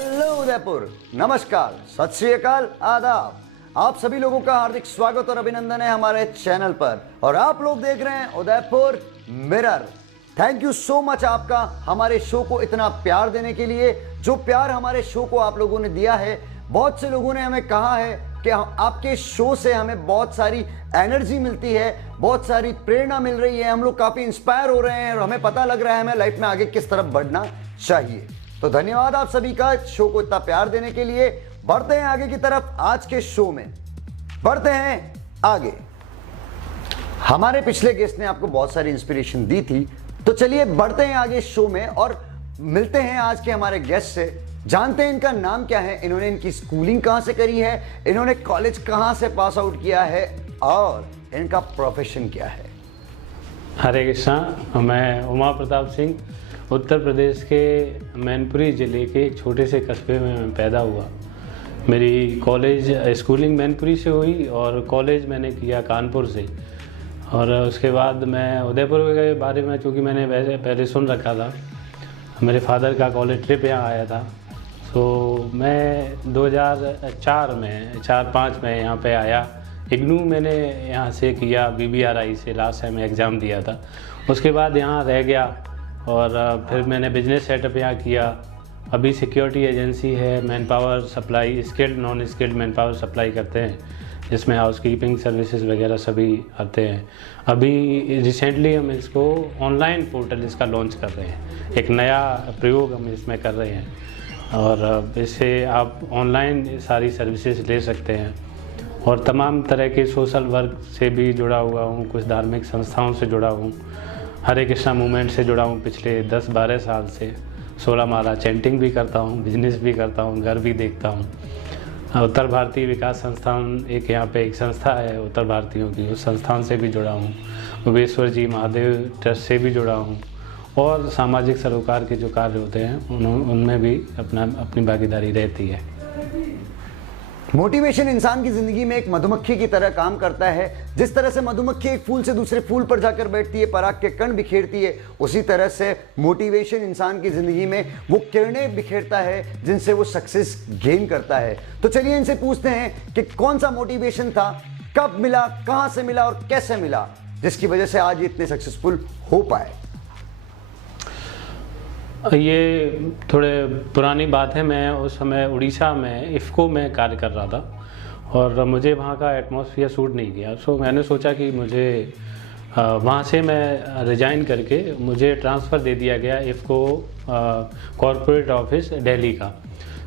Hello Udaipur, नमस्कार, सत श्री अकाल, आदाब। आप सभी लोगों का हार्दिक स्वागत और अभिनंदन है हमारे चैनल पर। और आप लोग देख रहे हैं Udaipur mirror. Thank you so much आपका हमारे शो को इतना प्यार देने के लिए। जो प्यार हमारे शो को आप लोगों ने दिया है, बहुत से लोगों ने हमें कहा है कि आपके शो से हमें बहुत सारी एनर्जी मिलती है, बहुत सारी प्रेरणा मिल रही है, हम लोग काफी इंस्पायर हो रहे हैं और हमें पता लग रहा है हमें लाइफ में आगे किस तरफ बढ़ना चाहिए। तो धन्यवाद आप सभी का शो को इतना प्यार देने के लिए। बढ़ते हैं आगे की तरफ। आज के शो में बढ़ते हैं आगे। हमारे पिछले गेस्ट ने आपको बहुत सारी इंस्पिरेशन दी थी, तो चलिए बढ़ते हैं आगे शो में और मिलते हैं आज के हमारे गेस्ट से। जानते हैं इनका नाम क्या है, इन्होंने इनकी स्कूलिंग कहां से करी है, इन्होंने कॉलेज कहां से पास आउट किया है और इनका प्रोफेशन क्या है। हरे कृष्णा। मैं उमा प्रताप सिंह, उत्तर प्रदेश के मैनपुरी ज़िले के एक छोटे से कस्बे में मैं पैदा हुआ। मेरी कॉलेज स्कूलिंग मैनपुरी से हुई और कॉलेज मैंने किया कानपुर से। और उसके बाद मैं उदयपुर के बारे में, चूँकि मैंने वैसे पहले सुन रखा था, मेरे फादर का कॉलेज ट्रिप यहाँ आया था, तो मैं 2004 में 4-5 में यहाँ पे आया। इग्नू मैंने यहाँ से किया, BBRI से लास्ट टाइम एग्ज़ाम दिया था। उसके बाद यहाँ रह गया और फिर मैंने बिजनेस सेटअप यहाँ किया। अभी सिक्योरिटी एजेंसी है, man power supply, skilled non skilled man power supply करते हैं, जिसमें हाउसकीपिंग सर्विसेज वगैरह सभी आते हैं। अभी रिसेंटली हम इसको ऑनलाइन पोर्टल इसका लॉन्च कर रहे हैं, एक नया प्रयोग हम इसमें कर रहे हैं और इससे आप ऑनलाइन सारी सर्विसेज ले सकते हैं। और तमाम तरह के सोशल वर्क से भी जुड़ा हुआ हूँ, कुछ धार्मिक संस्थाओं से जुड़ा हूँ, हरे कृष्णा मूवमेंट से जुड़ा हूँ पिछले 10-12 साल से। 16 माला चैंटिंग भी करता हूँ, बिजनेस भी करता हूँ, घर भी देखता हूँ। उत्तर भारतीय विकास संस्थान एक यहाँ पे एक संस्था है उत्तर भारतीयों की, उस संस्थान से भी जुड़ा हूँ। भुवेश्वर जी महादेव ट्रस्ट से भी जुड़ा हूँ और सामाजिक सरोकार के जो कार्य होते हैं उनमें भी अपनी भागीदारी रहती है। मोटिवेशन इंसान की जिंदगी में एक मधुमक्खी की तरह काम करता है। जिस तरह से मधुमक्खी एक फूल से दूसरे फूल पर जाकर बैठती है, पराग के कण बिखेरती है, उसी तरह से मोटिवेशन इंसान की जिंदगी में वो किरणें बिखेरता है जिनसे वो सक्सेस गेन करता है। तो चलिए इनसे पूछते हैं कि कौन सा मोटिवेशन था, कब मिला, कहां से मिला और कैसे मिला, जिसकी वजह से आज ये इतने सक्सेसफुल हो पाए। ये थोड़े पुरानी बात है। मैं उस समय उड़ीसा में इफ़को में कार्य कर रहा था और मुझे वहाँ का एटमॉस्फेयर सूट नहीं किया। सो मैंने सोचा कि मुझे वहाँ से मैं रिजाइन करके मुझे ट्रांसफ़र दे दिया गया इफ़को कॉरपोरेट ऑफिस दिल्ली का।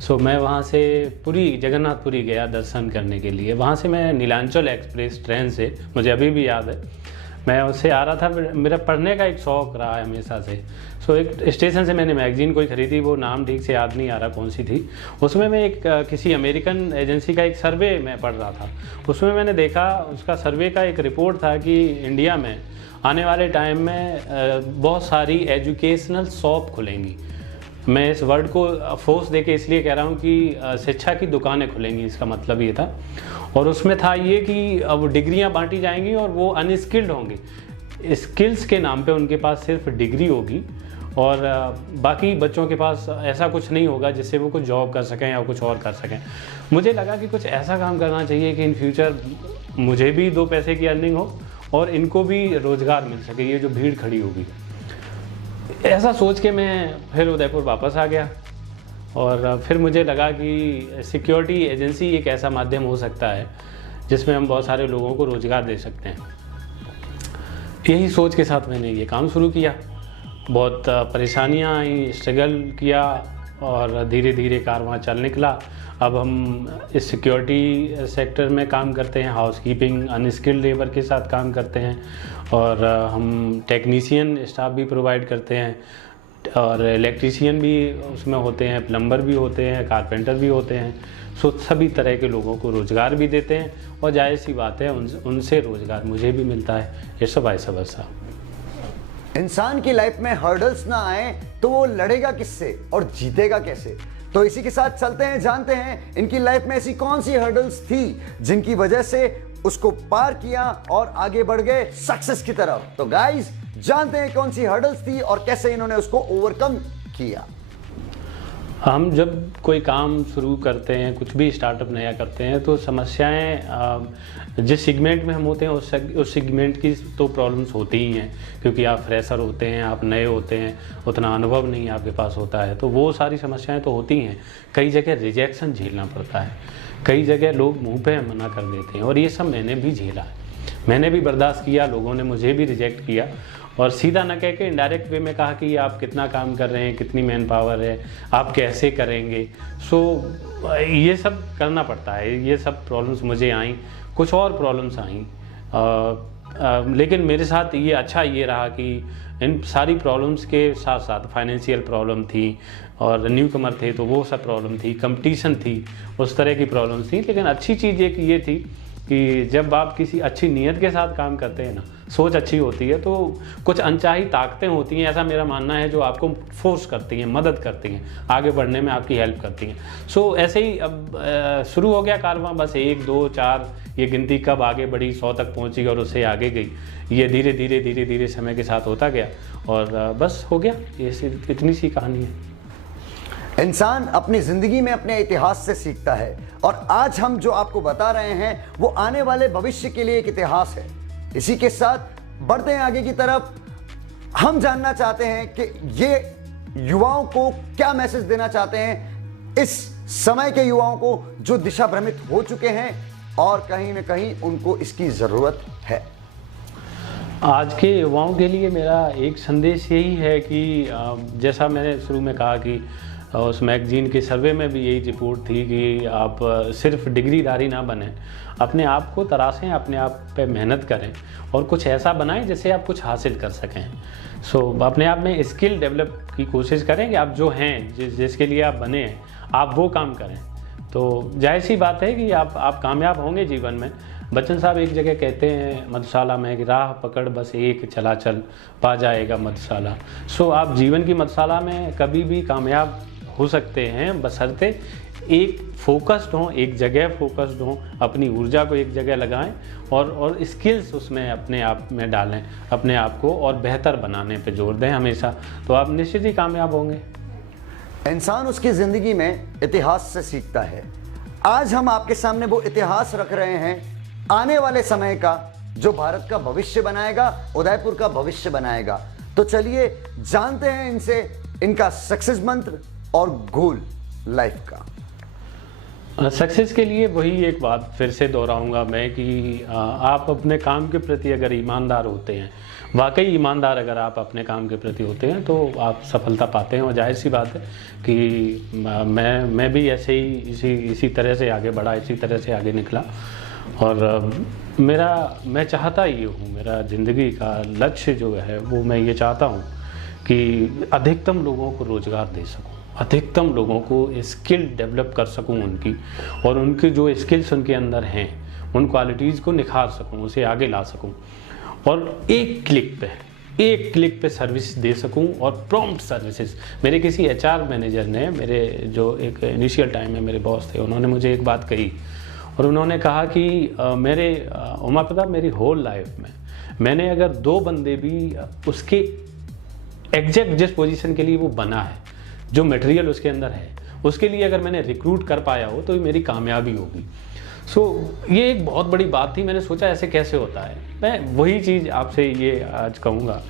सो मैं वहाँ से जगन्नाथपुरी गया दर्शन करने के लिए। वहाँ से मैं नीलांचल एक्सप्रेस ट्रेन से, मुझे अभी भी याद है, मैं उससे आ रहा था। मेरा पढ़ने का एक शौक़ रहा है हमेशा से। सो एक स्टेशन से मैंने मैगज़ीन कोई ख़रीदी, वो नाम ठीक से याद नहीं आ रहा कौन सी थी। उसमें मैं एक किसी अमेरिकन एजेंसी का एक सर्वे मैं पढ़ रहा था। उसमें मैंने देखा, उसका सर्वे का एक रिपोर्ट था कि इंडिया में आने वाले टाइम में बहुत सारी एजुकेशनल शॉप खुलेंगी। मैं इस वर्ड को फोर्स देके इसलिए कह रहा हूँ कि शिक्षा की दुकानें खुलेंगी, इसका मतलब ये था। और उसमें था ये कि अब डिग्रियाँ बांटी जाएंगी और वो अनस्किल्ड होंगे। स्किल्स के नाम पे उनके पास सिर्फ डिग्री होगी और बाकी बच्चों के पास ऐसा कुछ नहीं होगा जिससे वो कुछ जॉब कर सकें या कुछ और कर सकें। मुझे लगा कि कुछ ऐसा काम करना चाहिए कि इन फ्यूचर मुझे भी 2 पैसे की अर्निंग हो और इनको भी रोज़गार मिल सके, ये जो भीड़ खड़ी होगी। ऐसा सोच के मैं फिर उदयपुर वापस आ गया और फिर मुझे लगा कि सिक्योरिटी एजेंसी एक ऐसा माध्यम हो सकता है जिसमें हम बहुत सारे लोगों को रोज़गार दे सकते हैं। यही सोच के साथ मैंने ये काम शुरू किया। बहुत परेशानियां आई, स्ट्रगल किया और धीरे धीरे कारवां चल निकला। अब हम इस सिक्योरिटी सेक्टर में काम करते हैं, हाउसकीपिंग अनस्किल्ड लेबर के साथ काम करते हैं और हम टेक्नीशियन स्टाफ भी प्रोवाइड करते हैं और इलेक्ट्रीशियन भी उसमें होते हैं, प्लम्बर भी होते हैं, कारपेंटर भी होते हैं। सो सभी तरह के लोगों को रोज़गार भी देते हैं और जाहिर सी बात है उनसे रोज़गार मुझे भी मिलता है। ये सब ऐसा वैसा। इंसान की लाइफ में हर्डल्स ना आए तो वो लड़ेगा किससे और जीतेगा कैसे। तो इसी के साथ चलते हैं, जानते हैं इनकी लाइफ में ऐसी कौन सी हर्डल्स थी जिनकी वजह से उसको पार किया और आगे बढ़ गए सक्सेस की तरफ। तो गाइस जानते हैं कौन सी हर्डल्स थी और कैसे इन्होंने उसको ओवरकम किया। हम जब कोई काम शुरू करते हैं, कुछ भी स्टार्टअप नया करते हैं, तो समस्याएं जिस सेगमेंट में हम होते हैं उस सेगमेंट की तो प्रॉब्लम्स होती ही हैं, क्योंकि आप फ्रेशर होते हैं, आप नए होते हैं, उतना अनुभव नहीं आपके पास होता है, तो वो सारी समस्याएं तो होती हैं। कई जगह रिजेक्शन झेलना पड़ता है, कई जगह लोग मुंह पे मना कर देते हैं, और ये सब मैंने भी झेला है, मैंने भी बर्दाश्त किया, लोगों ने मुझे भी रिजेक्ट किया, और सीधा ना कह के इनडायरेक्ट वे में कहा कि आप कितना काम कर रहे हैं, कितनी मैन पावर है, आप कैसे करेंगे। सो ये सब करना पड़ता है, ये सब प्रॉब्लम्स मुझे आई, कुछ और प्रॉब्लम्स आई, लेकिन मेरे साथ ये अच्छा ये रहा कि इन सारी प्रॉब्लम्स के साथ साथ फाइनेंशियल प्रॉब्लम थी, और न्यू कमर थे तो वो सब प्रॉब्लम थी, कंपटीशन थी, उस तरह की प्रॉब्लम्स थी। लेकिन अच्छी चीज़ एक ये थी कि जब आप किसी अच्छी नीयत के साथ काम करते हैं ना, सोच अच्छी होती है, तो कुछ अनचाही ताकतें होती हैं, ऐसा मेरा मानना है, जो आपको फोर्स करती हैं, मदद करती हैं, आगे बढ़ने में आपकी हेल्प करती हैं। सो ऐसे ही अब शुरू हो गया कारवां, बस 1 2 4 ये गिनती कब आगे बढ़ी, 100 तक पहुंची और उससे आगे गई, ये धीरे धीरे समय के साथ होता गया, और बस हो गया, ये इतनी सी कहानी है। इंसान अपनी जिंदगी में अपने इतिहास से सीखता है, और आज हम जो आपको बता रहे हैं वो आने वाले भविष्य के लिए एक इतिहास है। इसी के साथ बढ़ते हैं आगे की तरफ। हम जानना चाहते हैं कि ये युवाओं को क्या मैसेज देना चाहते हैं, इस समय के युवाओं को जो दिशा भ्रमित हो चुके हैं, और कहीं ना कहीं उनको इसकी जरूरत है। आज के युवाओं के लिए मेरा एक संदेश यही है कि जैसा मैंने शुरू में कहा कि उस मैगजीन के सर्वे में भी यही रिपोर्ट थी कि आप सिर्फ डिग्रीधारी ना बने, अपने आप को तराशें, अपने आप पे मेहनत करें, और कुछ ऐसा बनाएं जिससे आप कुछ हासिल कर सकें। सो अपने आप में स्किल डेवलप की कोशिश करें कि आप जो हैं, जिसके लिए आप बने हैं, आप वो काम करें। तो जाहिर सी बात है कि आप कामयाब होंगे जीवन में। बच्चन साहब एक जगह कहते हैं मधुशाला में कि राह पकड़ बस एक चला चल, पा जाएगा मधुशाला। सो आप जीवन की मधुशाला में कभी भी कामयाब हो सकते हैं, बशर्ते एक फोकस्ड हों, एक जगह फोकस्ड हों, अपनी ऊर्जा को एक जगह लगाएं, और स्किल्स उसमें अपने आप में डालें, अपने आप को और बेहतर बनाने पे जोर दें हमेशा, तो आप निश्चित ही कामयाब होंगे। इंसान उसकी जिंदगी में इतिहास से सीखता है। आज हम आपके सामने वो इतिहास रख रहे हैं आने वाले समय का, जो भारत का भविष्य बनाएगा, उदयपुर का भविष्य बनाएगा। तो चलिए जानते हैं इनसे इनका सक्सेस मंत्र और गोल लाइफ का। सक्सेस के लिए वही एक बात फिर से दोहराऊंगा मैं कि आप अपने काम के प्रति अगर ईमानदार होते हैं, वाकई ईमानदार अगर आप अपने काम के प्रति होते हैं, तो आप सफलता पाते हैं। और जाहिर सी बात है कि मैं भी ऐसे ही इसी तरह से आगे बढ़ा, इसी तरह से आगे निकला, और मैं चाहता ये हूँ, मेरा ज़िंदगी का लक्ष्य जो है वो मैं ये चाहता हूँ कि अधिकतम लोगों को रोज़गार दे सकूँ, अधिकतम लोगों को स्किल डेवलप कर सकूं उनकी, और उनकी जो स्किल्स उनके अंदर हैं उन क्वालिटीज़ को निखार सकूं, उसे आगे ला सकूं, और एक क्लिक पे सर्विस दे सकूं, और प्रॉम्प्ट सर्विसेज। मेरे किसी HR मैनेजर ने, मेरे जो एक इनिशियल टाइम में मेरे बॉस थे, उन्होंने मुझे एक बात कही, और उन्होंने कहा कि उमा पता मेरी होल लाइफ में मैंने अगर 2 बंदे भी उसके एग्जैक्ट जिस पोजीशन के लिए वो बना है, जो मटेरियल उसके अंदर है, उसके लिए अगर मैंने रिक्रूट कर पाया हो तो ये मेरी कामयाबी होगी। सो ये एक बहुत बड़ी बात थी। मैंने सोचा ऐसे कैसे होता है। मैं वही चीज़ आपसे ये आज कहूँगा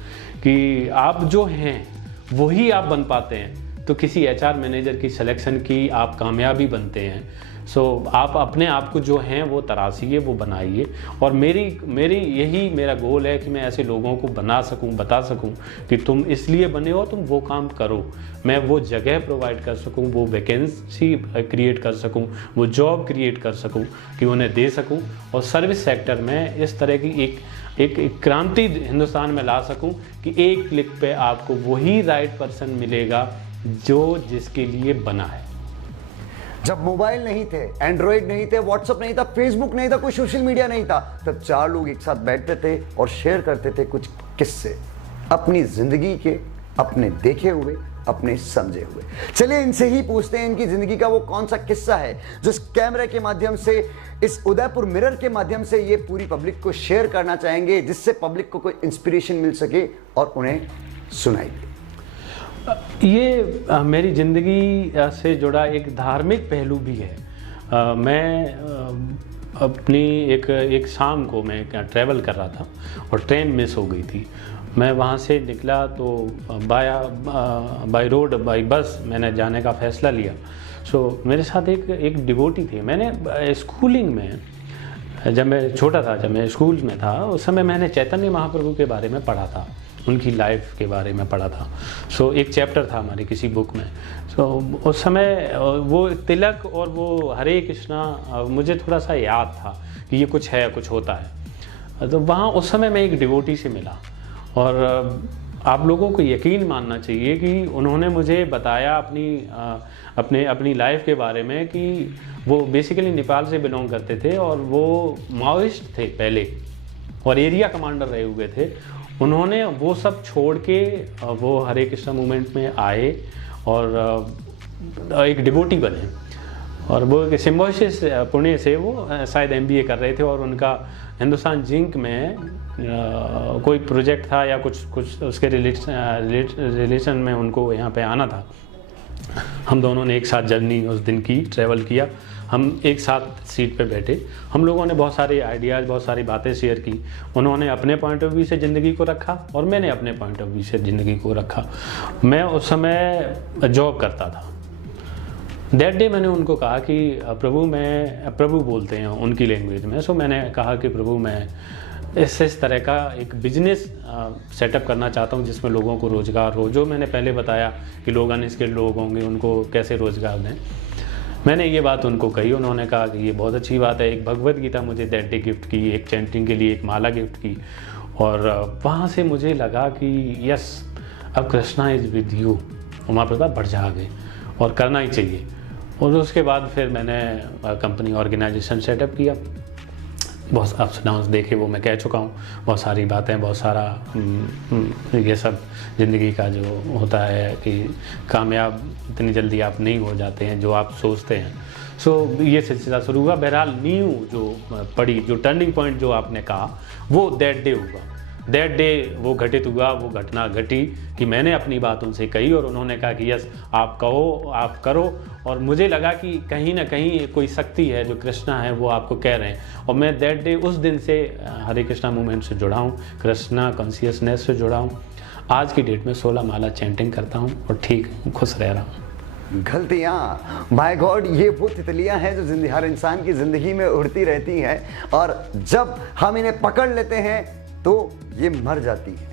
कि आप जो हैं वही आप बन पाते हैं, तो किसी HR मैनेजर की सिलेक्शन की आप कामयाबी बनते हैं। सो आप अपने आप को जो हैं वो तराशिए, वो बनाइए, और मेरा गोल है कि मैं ऐसे लोगों को बना सकूं, बता सकूं कि तुम इसलिए बने हो, तुम वो काम करो, मैं वो जगह प्रोवाइड कर सकूं, वो वैकेंसी क्रिएट कर सकूं, वो जॉब क्रिएट कर सकूं कि उन्हें दे सकूं, और सर्विस सेक्टर में इस तरह की एक क्रांति हिंदुस्तान में ला सकूं कि एक क्लिक पे आपको वही राइट पर्सन मिलेगा जो जिसके लिए बना है। जब मोबाइल नहीं थे, एंड्रॉइड नहीं थे, व्हाट्सएप नहीं था, फेसबुक नहीं था, कोई सोशल मीडिया नहीं था, तब 4 लोग एक साथ बैठते थे और शेयर करते थे कुछ किस्से, अपनी जिंदगी के, अपने देखे हुए, अपने समझे हुए। चलिए इनसे ही पूछते हैं इनकी जिंदगी का वो कौन सा किस्सा है जो इस कैमरे के माध्यम से, इस उदयपुर मिरर के माध्यम से ये पूरी पब्लिक को शेयर करना चाहेंगे, जिससे पब्लिक को कोई इंस्पिरेशन मिल सके और उन्हें सुनाई दे। ये मेरी ज़िंदगी से जुड़ा एक धार्मिक पहलू भी है। मैं अपनी एक शाम को मैं ट्रैवल कर रहा था और ट्रेन मिस हो गई थी। मैं वहाँ से निकला तो बाय रोड बाय बस मैंने जाने का फ़ैसला लिया। मेरे साथ एक डिवोटी थे। मैंने स्कूलिंग में जब मैं छोटा था, जब मैं स्कूल में था, उस समय मैंने चैतन्य महाप्रभु के बारे में पढ़ा था, उनकी लाइफ के बारे में पढ़ा था। एक चैप्टर था हमारी किसी बुक में। उस समय वो तिलक और वो हरे कृष्णा मुझे थोड़ा सा याद था कि ये कुछ है, कुछ होता है। तो वहाँ उस समय मैं एक डिवोटी से मिला और आप लोगों को यकीन मानना चाहिए कि उन्होंने मुझे बताया अपनी लाइफ के बारे में कि वो बेसिकली नेपाल से बिलोंग करते थे और वो माओइस्ट थे पहले और एरिया कमांडर रहे हुए थे। उन्होंने वो सब छोड़ के वो हरे कृष्णा मूवमेंट में आए और एक डिवोटी बने। और वो सिम्बोसिस पुणे से वो शायद MBA कर रहे थे और उनका हिंदुस्तान जिंक में कोई प्रोजेक्ट था या कुछ उसके रिलेशन में उनको यहाँ पे आना था। हम दोनों ने एक साथ जर्नी उस दिन की, ट्रैवल किया। हम एक साथ सीट पे बैठे। हम लोगों ने बहुत सारे आइडियाज़, बहुत सारी बातें शेयर की। उन्होंने अपने पॉइंट ऑफ व्यू से ज़िंदगी को रखा और मैंने अपने पॉइंट ऑफ व्यू से ज़िंदगी को रखा। मैं उस समय जॉब करता था। दैट डे मैंने उनको कहा कि प्रभु बोलते हैं उनकी लैंग्वेज में। मैंने कहा कि प्रभु मैं इस तरह का एक बिजनेस सेटअप करना चाहता हूँ जिसमें लोगों को रोज़गार हो। जो मैंने पहले बताया कि लोग अनस्किल्ड लोग होंगे, उनको कैसे रोज़गार दें। मैंने ये बात उनको कही। उन्होंने कहा कि ये बहुत अच्छी बात है। एक भगवत गीता मुझे दैट डे गिफ्ट की, एक चैंटिंग के लिए एक माला गिफ्ट की। और वहाँ से मुझे लगा कि यस, अब Krishna is with you. Uma Prasad बढ़ जा गए और करना ही चाहिए। और उसके बाद फिर मैंने कंपनी ऑर्गेनाइजेशन सेटअप किया। बहुत अप्स डाउन्स देखे, वो मैं कह चुका हूँ। बहुत सारी बातें, बहुत सारा ये सब ज़िंदगी का जो होता है कि कामयाब इतनी जल्दी आप नहीं हो जाते हैं जो आप सोचते हैं। ये सिलसिला शुरू हुआ। बहरहाल नींव जो पड़ी, जो टर्निंग पॉइंट जो आपने कहा, वो दैट डे हुआ। दैट डे वो घटित हुआ, वो घटना घटी कि मैंने अपनी बात उनसे कही और उन्होंने कहा कि यस आप कहो, आप करो। और मुझे लगा कि कहीं ना कहीं कोई शक्ति है जो कृष्णा है वो आपको कह रहे हैं। और मैं दैट डे उस दिन से हरे कृष्णा मूवमेंट से जुड़ा हूँ, कृष्णा कॉन्शियसनेस से जुड़ा हूँ। आज की डेट में 16 माला चैंटिंग करता हूँ और ठीक हूँ, खुश रह रहा हूँ। गलतियाँ, माय गॉड, ये वो तितलियाँ हैं जो हर इंसान की ज़िंदगी में उड़ती रहती हैं और जब हम इन्हें पकड़ लेते हैं तो ये मर जाती है।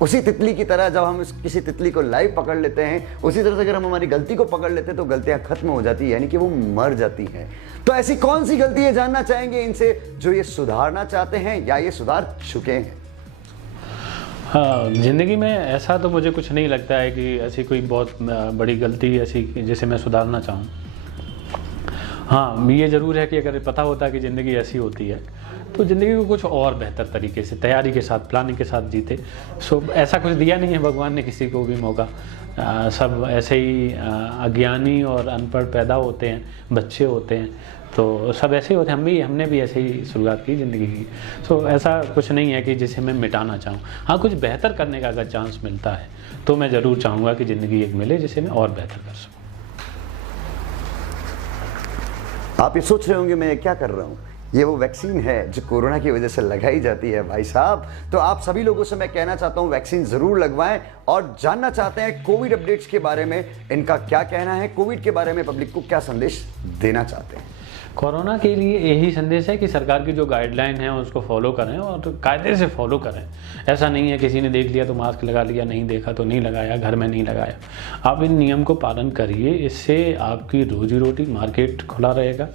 उसी तितली की तरह जब हम किसी तितली को लाइव पकड़ लेते हैं, उसी तरह से अगर हम हमारी गलती को पकड़ लेते हैं तो गलतियां खत्म हो जाती है, यानी कि वो मर जाती हैं। तो ऐसी कौन सी गलती है जानना चाहेंगे इनसे जो ये सुधारना चाहते हैं या ये सुधार चुके हैं? हाँ, ज़िंदगी में ऐसा तो मुझे कुछ नहीं लगता है कि ऐसी कोई बहुत बड़ी गलती ऐसी जिसे मैं सुधारना चाहूँ। हाँ, ये ज़रूर है कि अगर पता होता कि ज़िंदगी ऐसी होती है तो ज़िंदगी को कुछ और बेहतर तरीके से, तैयारी के साथ, प्लानिंग के साथ जीते। ऐसा कुछ दिया नहीं है भगवान ने किसी को भी मौका। सब ऐसे ही अज्ञानी और अनपढ़ पैदा होते हैं, बच्चे होते हैं, तो सब ऐसे ही होते हैं। हमने भी ऐसे ही शुरुआत की ज़िंदगी की। ऐसा कुछ नहीं है कि जिसे मैं मिटाना चाहूँ। हाँ, कुछ बेहतर करने का अगर चांस मिलता है तो मैं ज़रूर चाहूँगा कि ज़िंदगी एक मिले जिसे मैं और बेहतर कर सकूँ। आप ये सोच रहे होंगे मैं ये क्या कर रहा हूँ, ये वो वैक्सीन है जो कोरोना की वजह से लगाई जाती है भाई साहब। तो आप सभी लोगों से मैं कहना चाहता हूँ वैक्सीन ज़रूर लगवाएं और जानना चाहते हैं कोविड अपडेट्स के बारे में, इनका क्या कहना है, कोविड के बारे में पब्लिक को क्या संदेश देना चाहते हैं। कोरोना के लिए यही संदेश है कि सरकार की जो गाइडलाइन है उसको फॉलो करें और कायदे से फॉलो करें। ऐसा नहीं है किसी ने देख लिया तो मास्क लगा लिया, नहीं देखा तो नहीं लगाया, घर में नहीं लगाया। आप इन नियम को पालन करिए। इससे आपकी रोजी रोटी, मार्केट खुला रहेगा,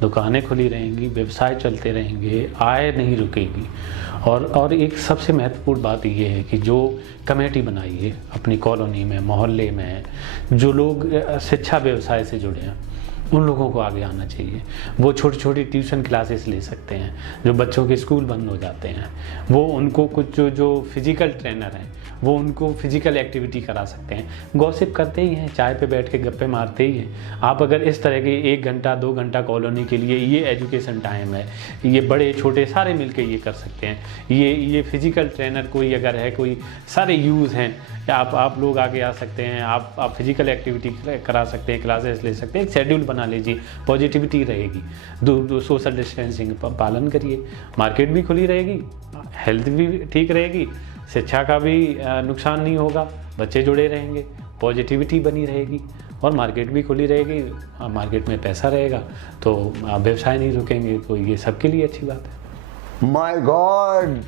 दुकानें खुली रहेंगी, व्यवसाय चलते रहेंगे, आय नहीं रुकेगी। और एक सबसे महत्वपूर्ण बात ये है कि जो कमेटी बनाइए अपनी कॉलोनी में, मोहल्ले में, जो लोग शिक्षा व्यवसाय से जुड़े हैं उन लोगों को आगे आना चाहिए। वो छोटी छोटी ट्यूशन क्लासेस ले सकते हैं। जो बच्चों के स्कूल बंद हो जाते हैं वो उनको कुछ जो फिजिकल ट्रेनर हैं वो उनको फिजिकल एक्टिविटी करा सकते हैं। गॉसिप करते ही हैं, चाय पे बैठ के गप्पे मारते ही हैं। आप अगर इस तरह के 1 घंटा 2 घंटा कॉलोनी के लिए, ये एजुकेशन टाइम है, ये बड़े छोटे सारे मिलके ये कर सकते हैं। ये फिजिकल ट्रेनर कोई अगर है, कोई सारे यूज़ हैं, आप लोग आगे आ सकते हैं। आप फिजिकल एक्टिविटी करा सकते हैं, क्लासेस ले सकते हैं, एक शेड्यूल बना लीजिए, पॉजिटिविटी रहेगी। सोशल डिस्टेंसिंग पालन करिए, मार्केट भी खुली रहेगी, हेल्थ भी ठीक रहेगी, शिक्षा का भी नुकसान नहीं होगा, बच्चे जुड़े रहेंगे, पॉजिटिविटी बनी रहेगी और मार्केट भी खुली रहेगी। मार्केट में पैसा रहेगा तो व्यवसाय नहीं रुकेंगे, तो ये सबके लिए अच्छी बात है। माय गॉड,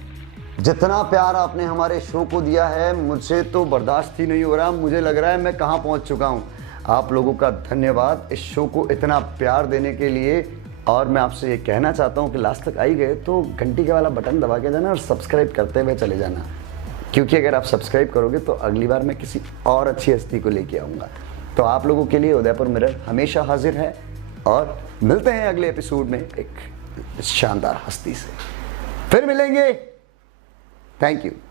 जितना प्यार आपने हमारे शो को दिया है, मुझे तो बर्दाश्त ही नहीं हो रहा। मुझे लग रहा है मैं कहाँ पहुँच चुका हूँ। आप लोगों का धन्यवाद इस शो को इतना प्यार देने के लिए। और मैं आपसे ये कहना चाहता हूँ कि लास्ट तक आई गए तो घंटी के वाला बटन दबा के जाना और सब्सक्राइब करते हुए चले जाना, क्योंकि अगर आप सब्सक्राइब करोगे तो अगली बार मैं किसी और अच्छी हस्ती को लेके आऊँगा। तो आप लोगों के लिए उदयपुर मिरर हमेशा हाजिर है और मिलते हैं अगले एपिसोड में एक शानदार हस्ती से। फिर मिलेंगे। Thank you.